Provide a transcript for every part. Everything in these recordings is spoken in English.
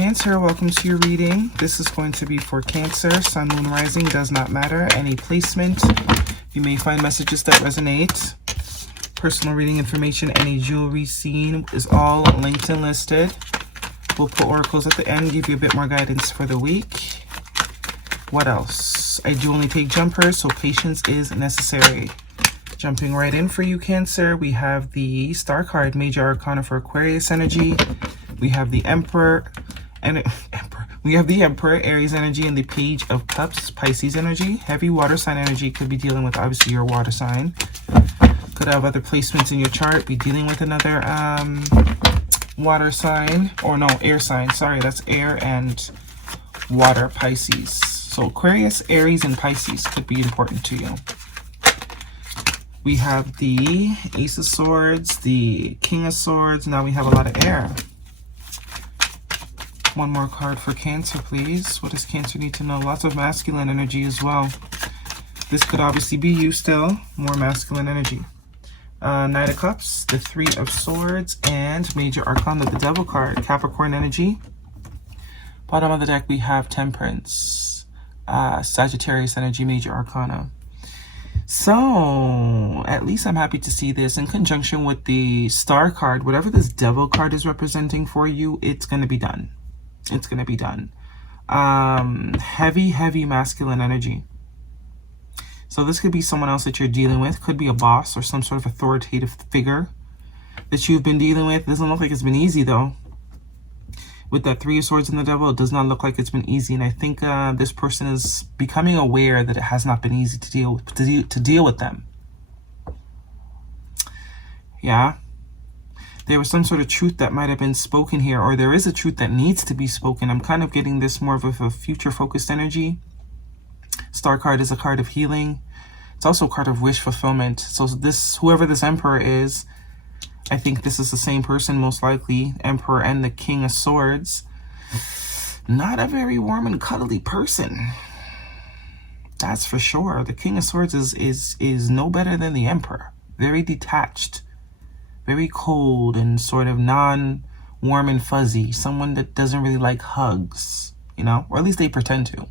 Cancer, welcome to your reading. This is going to be for Cancer. Sun, Moon, Rising does not matter. Any placement. You may find messages that resonate. Personal reading information, any jewelry seen is all linked and listed. We'll put oracles at the end, give you a bit more guidance for the week. What else? I do only take jumpers, so patience is necessary. Jumping right in for you, Cancer, we have the Star card, Major Arcana for Aquarius energy. We have the Emperor, we have the Emperor, Aries energy, and the Page of Cups, Pisces energy. Heavy water sign energy could be dealing with, obviously, your water sign. Could have other placements in your chart, be dealing with another water sign, or no, air sign. Sorry, that's air and water, Pisces. So Aquarius, Aries, and Pisces could be important to you. We have the Ace of Swords, the King of Swords. Now we have a lot of air. One more card for Cancer, please. What does Cancer need to know? Lots of masculine energy as well. This could obviously be you still. More masculine energy. Knight of Cups, the Three of Swords, and Major Arcana, the Devil card. Capricorn energy. Bottom of the deck, we have Temperance. Sagittarius energy, Major Arcana. So, at least I'm happy to see this in conjunction with the Star card. Whatever this Devil card is representing for you, it's going to be done. It's going to be done. Heavy masculine energy. So this could be someone else that you're dealing with. Could be a boss or some sort of authoritative figure that you've been dealing with. Doesn't look like it's been easy, though. With that Three of Swords and the Devil, it does not look like it's been easy. And I think this person is becoming aware that it has not been easy to deal with them. Yeah. There was some sort of truth that might have been spoken here, or there is a truth that needs to be spoken. I'm kind of getting this more of a future-focused energy. Star card is a card of healing. It's also a card of wish fulfillment. So this, whoever this Emperor is, I think this is the same person, most likely. Emperor and the King of Swords. Not a very warm and cuddly person. That's for sure. The King of Swords is no better than the Emperor. Very detached. Very cold and sort of non-warm and fuzzy. Someone that doesn't really like hugs, you know? Or at least they pretend to.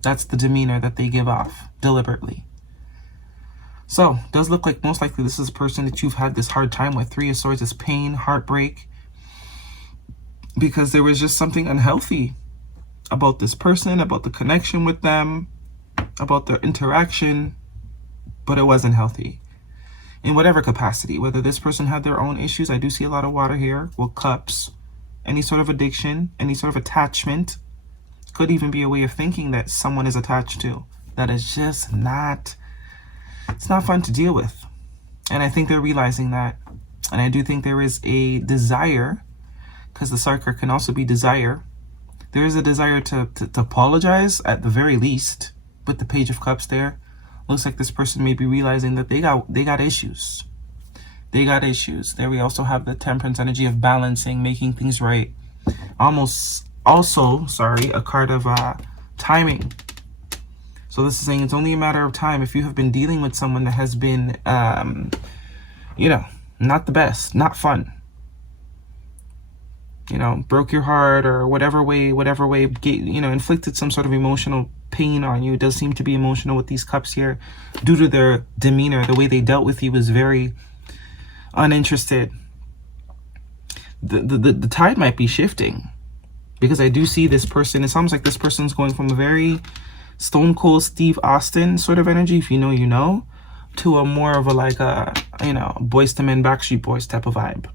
That's the demeanor that they give off, deliberately. So, does look like most likely this is a person that you've had this hard time with. Three of Swords is pain, heartbreak. Because there was just something unhealthy about this person, about the connection with them, about their interaction. But it wasn't healthy. In whatever capacity, whether this person had their own issues. I do see a lot of water here with cups. Any sort of addiction, any sort of attachment. Could even be a way of thinking that someone is attached to. That is just not, it's not fun to deal with. And I think they're realizing that. And I do think there is a desire, because the Star card can also be desire. There is a desire to apologize at the very least. With the Page of Cups there. Looks like this person may be realizing that they got issues. They got issues. There we also have the Temperance energy of balancing, making things right. Also, a card of timing. So this is saying it's only a matter of time. If you have been dealing with someone that has been, you know, not the best, not fun. You know, broke your heart or whatever way, you know, inflicted some sort of emotional pain on you. It does seem to be emotional with these cups here. Due to their demeanor, the way they dealt with you was very uninterested. The tide might be shifting. Because I do see this person, it sounds like this person's going from a very Stone Cold Steve Austin sort of energy, if you know, you know, to a more of a like a, you know, Boyz II Men, Backstreet Boys type of vibe.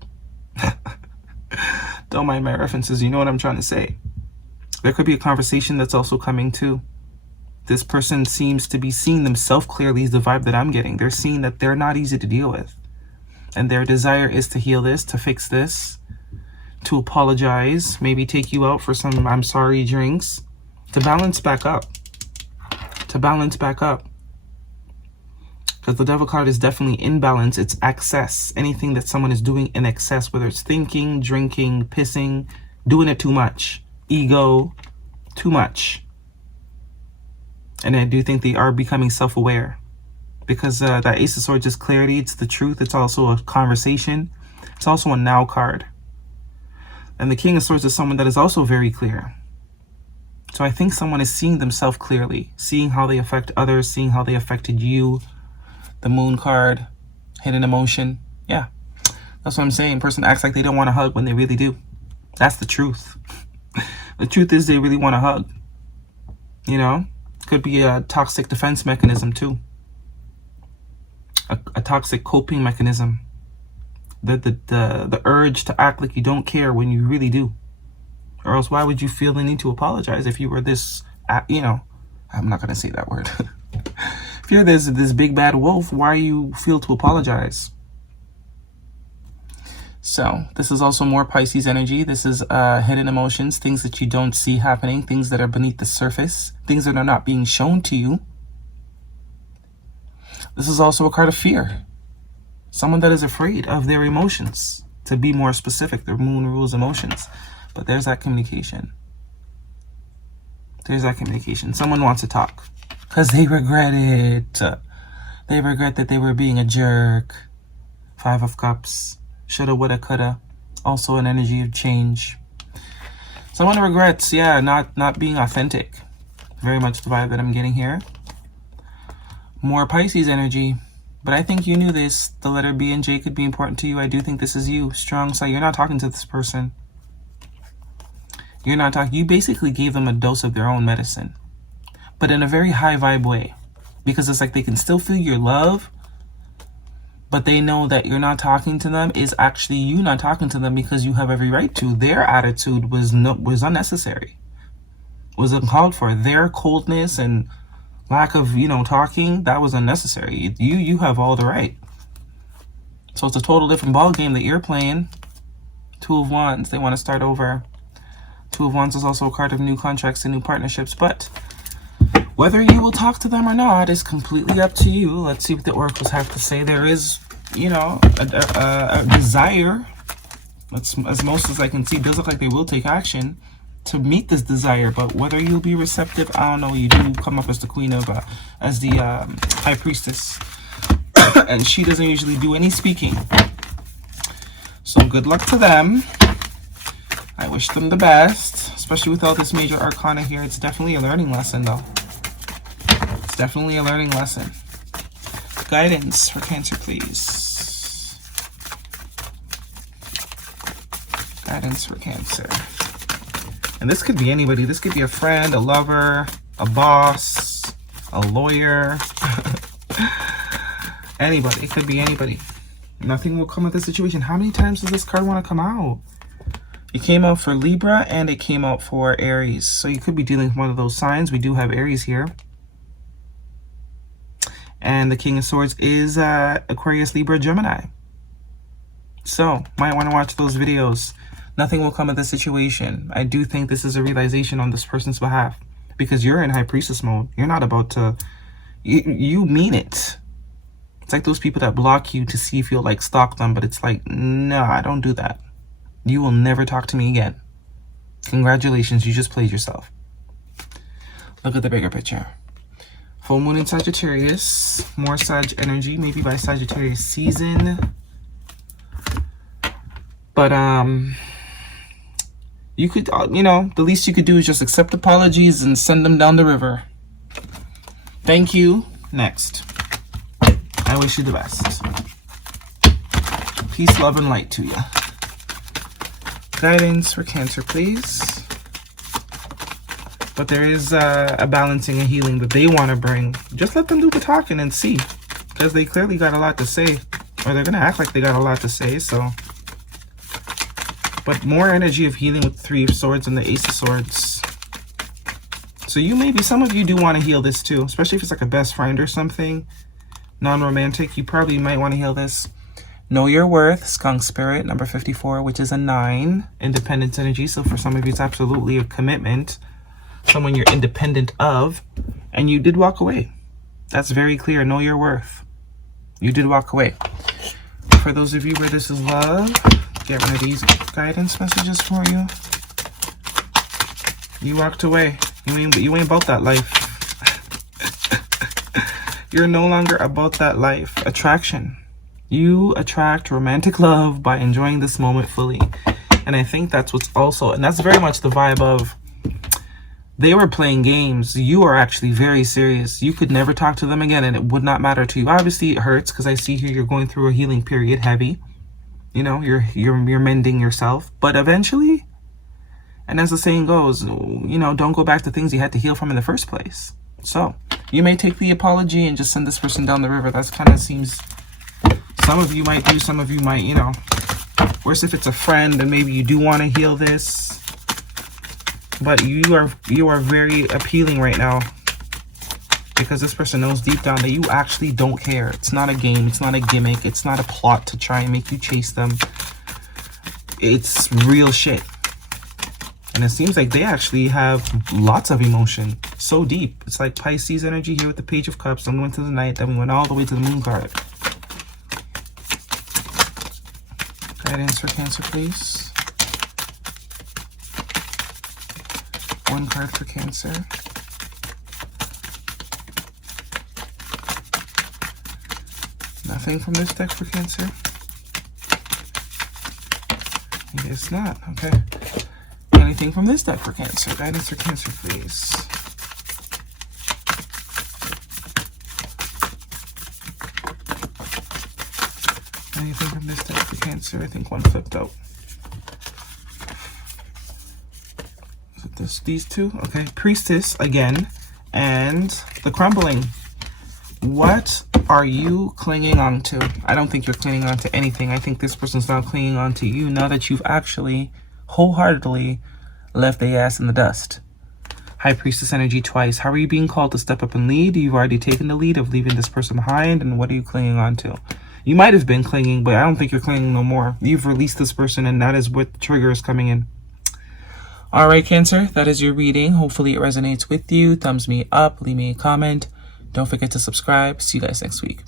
Don't mind my references, you know what I'm trying to say. There could be a conversation that's also coming too. This person seems to be seeing themselves clearly is the vibe that I'm getting. They're seeing that they're not easy to deal with. And their desire is to heal this, to fix this, to apologize, maybe take you out for some I'm sorry drinks, to balance back up. To balance back up. Because the Devil card is definitely imbalance. It's excess. Anything that someone is doing in excess, whether it's thinking, drinking, pissing, doing it too much. Ego, too much. And I do think they are becoming self-aware. Because that Ace of Swords is clarity. It's the truth. It's also a conversation. It's also a now card. And the King of Swords is someone that is also very clear. So I think someone is seeing themselves clearly, seeing how they affect others, seeing how they affected you. The Moon card, hidden emotion. Yeah, that's what I'm saying. Person acts like they don't want to hug when they really do. That's the truth. The truth is they really want to hug. You know, could be a toxic defense mechanism too. A toxic coping mechanism. The urge to act like you don't care when you really do. Or else why would you feel the need to apologize if you were this, you know, I'm not going to say that word. If you're this big bad wolf, why you feel to apologize? So this is also more Pisces energy. This is hidden emotions, things that you don't see happening, things that are beneath the surface, things that are not being shown to you. This is also a card of fear. Someone that is afraid of their emotions. To be more specific, the Moon rules emotions. But there's that communication. There's that communication. Someone wants to talk because they regret it. They regret that they were being a jerk. 5 of Cups. Shoulda, woulda, coulda. Also an energy of change. Someone regrets, yeah, not being authentic. Very much the vibe that I'm getting here. More Pisces energy. But I think you knew this. The letter B and J could be important to you. I do think this is you. Strong side. You're not talking to this person. You're not talking. You basically gave them a dose of their own medicine. But in a very high vibe way. Because it's like they can still feel your love. But they know that you're not talking to them is actually you not talking to them because you have every right to. Their attitude was unnecessary. Was uncalled for. Their coldness and lack of, you know, talking, that was unnecessary. You have all the right. So it's a total different ball game that you're playing. 2 of Wands, they want to start over. 2 of Wands is also a card of new contracts and new partnerships, but whether you will talk to them or not is completely up to you. Let's see what the oracles have to say. There is, you know, a desire. That's as most as I can see. Does look like they will take action to meet this desire, but whether you'll be receptive, I don't know. You do come up as the queen of, as the high priestess, and she doesn't usually do any speaking. So good luck to them. I wish them the best, especially with all this major arcana here. It's definitely a learning lesson, though. It's definitely a learning lesson. Guidance for Cancer, please. Guidance for Cancer. And this could be anybody. This could be a friend, a lover, a boss, a lawyer. Anybody. It could be anybody. Nothing will come of this situation. How many times does this card want to come out? It came out for Libra and it came out for Aries. So you could be dealing with one of those signs. We do have Aries here. And the King of Swords is Aquarius, Libra, Gemini. So might want to watch those videos. Nothing will come of this situation. I do think this is a realization on this person's behalf. Because you're in high priestess mode. You're not about to... You mean it. It's like those people that block you to see if you'll like stalk them. But it's like, no, I don't do that. You will never talk to me again. Congratulations, you just played yourself. Look at the bigger picture. Full moon in Sagittarius. More Sag energy. Maybe by Sagittarius season. But, you could, you know, the least you could do is just accept apologies and send them down the river. Thank you. Next. I wish you the best. Peace, love, and light to you. Guidance for Cancer, please. But there is a balancing and healing that they want to bring. Just let them do the talking and see. Because they clearly got a lot to say. Or they're going to act like they got a lot to say, so... But more energy of healing with the 3 of Swords and the Ace of Swords. So you maybe, some of you do want to heal this too. Especially if it's like a best friend or something. Non-romantic, you probably might want to heal this. Know Your Worth, Skunk Spirit, number 54, which is a 9. Independence energy, so for some of you it's absolutely a commitment. Someone you're independent of. And you did walk away. That's very clear. Know your worth. You did walk away. For those of you where this is love... Get one of these guidance messages for you. You walked away. You ain't about that life. You're no longer about that life. Attraction. You attract romantic love by enjoying this moment fully. And I think that's what's also, and that's very much the vibe of, they were playing games. You are actually very serious. You could never talk to them again and it would not matter to you. Obviously it hurts because I see here you're going through a healing period, heavy. You know, you're mending yourself, but eventually, and as the saying goes, you know, don't go back to things you had to heal from in the first place. So you may take the apology and just send this person down the river. That's kind of seems, some of you might do, some of you might, you know, worse if it's a friend and maybe you do want to heal this, but you are very appealing right now. Because this person knows deep down that you actually don't care. It's not a game. It's not a gimmick. It's not a plot to try and make you chase them. It's real shit. And it seems like they actually have lots of emotion. So deep. It's like Pisces energy here with the Page of Cups. Then we went to the Knight. Then we went all the way to the Moon card. Guidance for Cancer, please. One card for Cancer. Nothing from this deck for Cancer? I guess not. Okay. Anything from this deck for Cancer? Guidance for Cancer, please. Anything from this deck for Cancer? I think one flipped out. Is it this? These two? Okay. Priestess again. And the Crumbling. What are you clinging on to? I don't think you're clinging on to anything. I think this person's now clinging on to you now that you've actually wholeheartedly left their ass in the dust. High Priestess energy twice. How are you being called to step up and lead? You've already taken the lead of leaving this person behind. And what are you clinging on to? You might have been clinging, but I don't think you're clinging no more. You've released this person, and that is what the trigger is coming in. All right, Cancer, that is your reading. Hopefully it resonates with you. Thumbs me up. Leave me a comment. Don't forget to subscribe. See you guys next week.